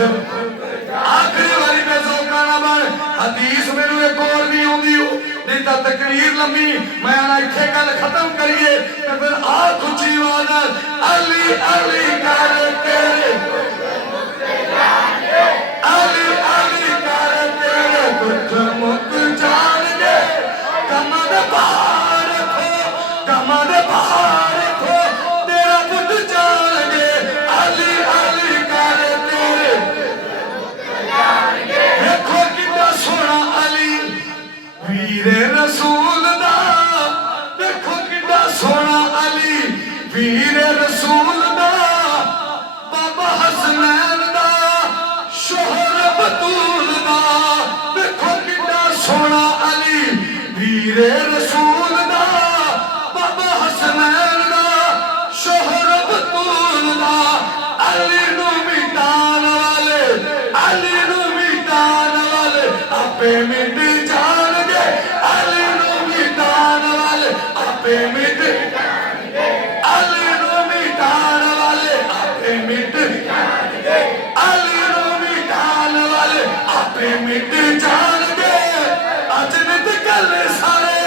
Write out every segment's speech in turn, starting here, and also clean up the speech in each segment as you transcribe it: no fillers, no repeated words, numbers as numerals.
आखिरी बारी में सौकाना बन हदीस मेनू एक और नहीं आउंदी नहीं तो तकरीर लंबी मैं आना इत्थे गल खत्म करिए ते फिर आ खुची आवाज अली अली कर तेरे अली अली कर तेरे दुख मुक जाने कमर बहार खो कमर बहार खो तेरा बुत जाने अली अली कर तेरे देखो कितना सोना अली वीरे रसूल दा देखो कितना सोना अली वीरे रसूल दा बाबा हसनैन दा शोहर बतूल दा देखो कितना सोना अली वीरे रसूल दा बाबा हसनैन दा शोहर बतूल दा अली नू मिटान वाले अली नू मिटान वाले आपे मिट जाणगे अली नू मिटान वाले आपे मिट अली नू मिटान वाले आपे मिट अली नू मिटान वाले आपे मिट जाणगे अज नित गल सारे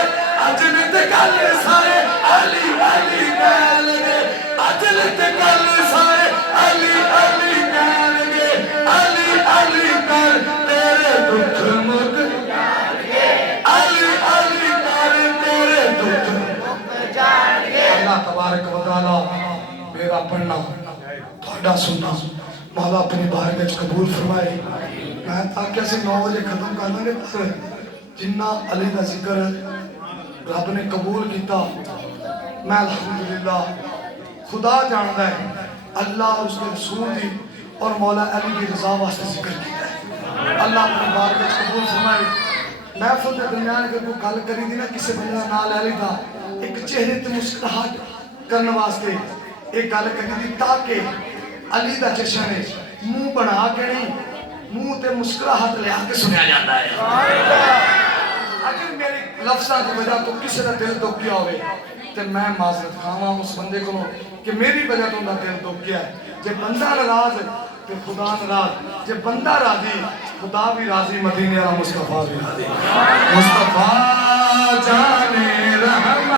अज नित गल सारे अली अली कह लगे अज नित गल सारे अली अली कह लगे अली अली कर तेरे दुख मुक अली अली कर तेरे दुख अल्लाह तबारक व तआला मेरा पढ़ना थोड़ा सुनना मौला अपनी बारगाह च कबूल फरमाए। मैं ताकि से 9 बजे खत्म कर देंगे पर जिन्ना अली का जिक्र रब ने कबूल किया मैं अल्हम्दुलिल्लाह खुदा जानता है अल्लाह और उसके रसूल की और मौला अली की रजा वास्ते जिक्र किया है। अल्लाह अपनी बारगाह च कबूल फरमाए। महफिल के दरमियान अगर कोई गल करी दी ना किसी बंदे का नाम ले लेता एक चेहरे ते मुस्कुराहट करने वास्ते एक गल करी दी ताकि अली का जश्न है मुंह बना के नहीं मुंह ते मुस्कुराहट लिया के सुना जाता है। अगर मेरे लफ्ज़ों की वजह तो किसी का दिल दुख गया होवे तो मैं माजरत खावा उस बंदे को कि मेरी वजह तो उनका दिल दुख गया है। जब बंदा नाराज तो खुदा नाराज जब बंदा राजी खुदा भी राजी मदीने वाला मुस्तफा भी राजी मुस्तफा